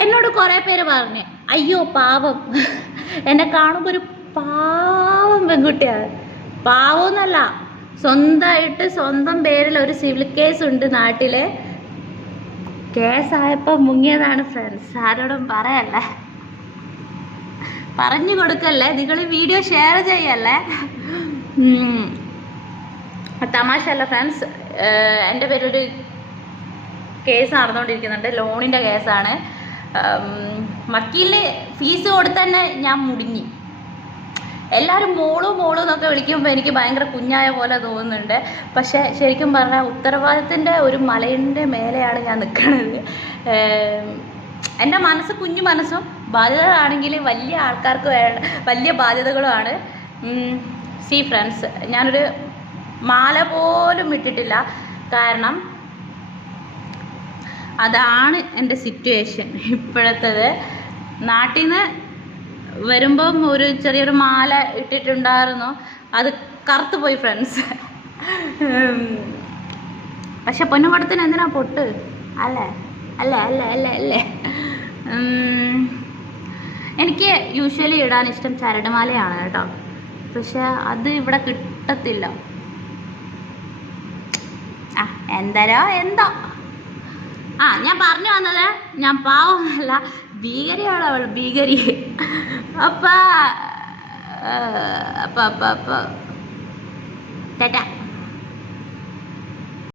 എന്നോട് കുറേ പേര് പറഞ്ഞു അയ്യോ പാവം. എന്നെ കാണുമ്പോൾ ഒരു പാവം പെൺകുട്ടിയാണ്. പാവം എന്നല്ല സ്വന്തമായിട്ട് സ്വന്തം പേരിൽ ഒരു സിവിൽ കേസ് ഉണ്ട് നാട്ടിൽ. കേസായപ്പോൾ മുങ്ങിയതാണ് ഫ്രണ്ട്സ് ആരോടും പറയല്ലേ? പറഞ്ഞു കൊടുക്കല്ലേ? നിങ്ങൾ വീഡിയോ ഷെയർ ചെയ്യല്ലേ? ഉം. തമാശ അല്ല ഫ്രണ്ട്സ് എന്റെ പേരൊരു കേസ് നടന്നുകൊണ്ടിരിക്കുന്നുണ്ട്. ലോണിന്റെ കേസാണ് വക്കീലിന് ഫീസ് കൊടുത്ത് തന്നെ ഞാൻ മുടിഞ്ഞി. എല്ലാവരും മോളു മോളു എന്നൊക്കെ വിളിക്കുമ്പോൾ എനിക്ക് ഭയങ്കര കുഞ്ഞായ പോലെ തോന്നുന്നുണ്ട്. പക്ഷേ ശരിക്കും പറഞ്ഞാൽ ഉത്തരവാദിത്തത്തിന്റെ ഒരു മലയിന്റെ മേലെയാണ് ഞാൻ നിൽക്കുന്നത് എന്റെ മനസ്സ് കുഞ്ഞു മനസ്സും ബാധ്യതകളാണെങ്കിൽ വലിയ ആൾക്കാർക്ക് വലിയ ബാധ്യതകളുമാണ്. സി ഫ്രണ്ട്സ് ഞാനൊരു മാല പോലും ഇട്ടിട്ടില്ല. കാരണം അതാണ് എന്റെ സിറ്റുവേഷൻ ഇപ്പോഴത്തേത് നാട്ടിൽ നിന്ന് വരുമ്പം ഒരു ചെറിയൊരു മാല ഇട്ടിട്ടുണ്ടായിരുന്നു. അത് കറുത്തു പോയി ഫ്രണ്ട്സ് പക്ഷെ പൊന്നുപടത്തിന് എന്തിനാ പൊട്ട്? അല്ലേ? അല്ലേ അല്ലേ അല്ലേ അല്ലേ? എനിക്ക് യൂഷ്വലി ഇടാൻ ഇഷ്ടം ചരടുമാലയാണ് കേട്ടോ. പക്ഷെ അത് ഇവിടെ കിട്ടത്തില്ല. ആ എന്തരോ എന്തോ. ആ ഞാൻ പറഞ്ഞു വന്നത് ഞാൻ പാവമല്ല ഭീകരിയാണ് അവൾ ഭീകരി. അപ്പ അപ്പ അപ്പ അപ്പ.